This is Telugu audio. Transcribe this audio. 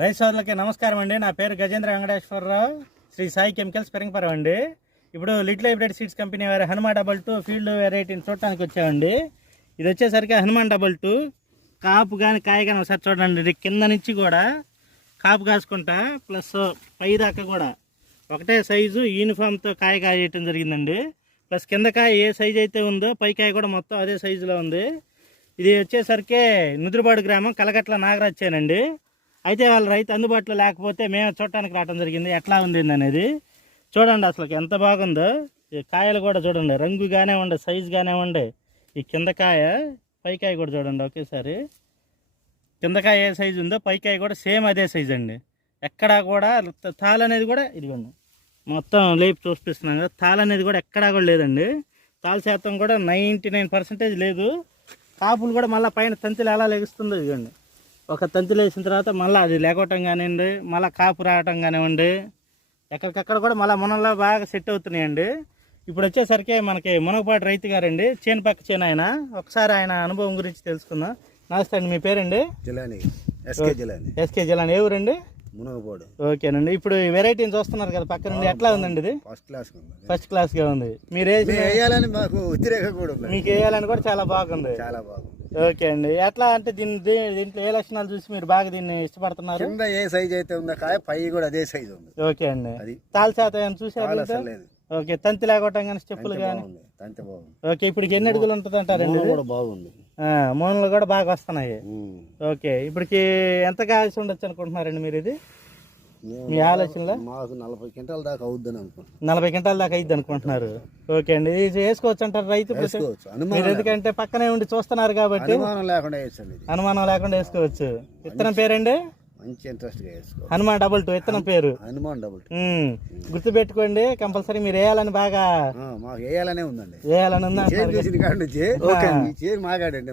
రైతు సోదరులకి నమస్కారం అండి. నా పేరు గజేంద్ర వెంకటేశ్వరరావు, శ్రీ సాయి కెమికల్స్ పెరంగపురం అండి. ఇప్పుడు లిటిల్ హైబ్రిడ్ సీడ్స్ కంపెనీ వారి హనుమాన్ డబల్ 2 ఫీల్డ్ వెరైటీని చూడటానికి వచ్చామండి. ఇది వచ్చేసరికి హనుమాన్ డబల్ 2 కాపు కానీ కాయ కానీ ఒకసారి చూడండి. కింద నుంచి కూడా కాపు కాసుకుంటా ప్లస్ పై దాకా కూడా ఒకటే సైజు యూనిఫామ్తో కాయ కాయటం జరిగిందండి. ప్లస్ కింద కాయ ఏ సైజు అయితే ఉందో పై కాయ కూడా మొత్తం అదే సైజులో ఉంది. ఇది వచ్చేసరికి నుదురుబాడు గ్రామం కలగట్ల నాగరాజేనండి. అయితే వాళ్ళ రైతు అందుబాటులో లేకపోతే మేము చూడటానికి రావడం జరిగింది. ఎట్లా ఉంది అనేది చూడండి. అసలు ఎంత బాగుందో ఈ కాయలు కూడా చూడండి, రంగు కానివ్వండి, సైజు కానివ్వండి. ఈ కింద కాయ పైకాయ కూడా చూడండి ఒకేసారి. కింద కాయ ఏ సైజు ఉందో పైకాయ కూడా సేమ్ అదే సైజు అండి. ఎక్కడా కూడా తాళ అనేది కూడా ఇదిగోండి మొత్తం లేపు చూపిస్తున్నాం కదా, తాళ అనేది కూడా ఎక్కడా కూడా లేదండి. తాళ శాతం కూడా 99% లేదు. కాపులు కూడా మళ్ళీ పైన తంతులు ఎలా లెగుస్తుందో ఇదిగోండి. ఒక తంతులు వేసిన తర్వాత మళ్ళీ అది లేకోవటం కానివ్వండి, మళ్ళీ కాపు రావటం కానివ్వండి, ఎక్కడికక్కడ కూడా మళ్ళీ మునల్లో బాగా సెట్ అవుతున్నాయండి. ఇప్పుడు వచ్చేసరికి మనకి మునగపాటి రైతు గారండి, చేను పక్క చేను ఆయన. ఒకసారి ఆయన అనుభవం గురించి తెలుసుకుందాం. నమస్తే అండి, మీ పేరండి? జిలాని, ఎస్కే జిలాని. ఏ ఊరండి? మునగపాడు. ఓకేనండి. ఇప్పుడు ఈ వెరైటీని చూస్తున్నారు కదా పక్క నుండి, ఎట్లా ఉందండి ఇది? ఫస్ట్ క్లాస్ గా ఉంది. మీరు వేయాలని మాకు వ్యతిరేకం కూడా ఉంది, మీకు వేయాలని కూడా చాలా బాగుంది. చాలా బాగుంది. ఓకే అండి. ఎట్లా అంటే దీంట్లో ఏ లక్షణాలు చూసి మీరు బాగా దీన్ని ఇష్టపడుతున్నారు? కింద ఏ సైజ్ అయితే ఉందో కాయ పై కూడా అదే సైజ్ ఉంది. ఓకే అండి. అది తాళ శాతం చూసారు? లేదు. ఓకే, తంతి లేకపోవటం కానీ స్టెప్పులు కానీ. తంతి బాగుంది. ఓకే, ఇప్పుడు ఎన్ని అడుగులు ఉంటుంది అంటారండి? బాగుంది. మూనలు కూడా బాగా వస్తున్నాయి. ఓకే, ఇప్పటికి ఎంత కాల్సి ఉండొచ్చు అనుకుంటున్నారండి మీరు? ఇది మీ ఆలోచనలో మాకు 40 క్వింటాల దాకా అవుద్దని అనుకుంటున్నాను. 40 క్వింటాల దాకా అయ్యిద్ది అనుకుంటున్నారు. ఓకే అండి. ఇది వేసుకోవచ్చు అంటారు రైతు? మీరు ఎందుకంటే పక్కనే ఉండి చూస్తున్నారు కాబట్టి అనుమానం లేకుండా వేసుకోవచ్చు. విత్తనం పేరండి? మంచి ఇంట్రెస్ట్ గా వేసుకో. హనుమాన్ డబల్ 2 విత్తనం పేరు. హనుమాన్ డబల్ 2 గుర్తు పెట్టుకోండి కంపల్సరీ. మీరు వేయాలని బాగా మాకు వేయాలనే ఉందండి. వేయాలని ఉందా? మాగాడండి.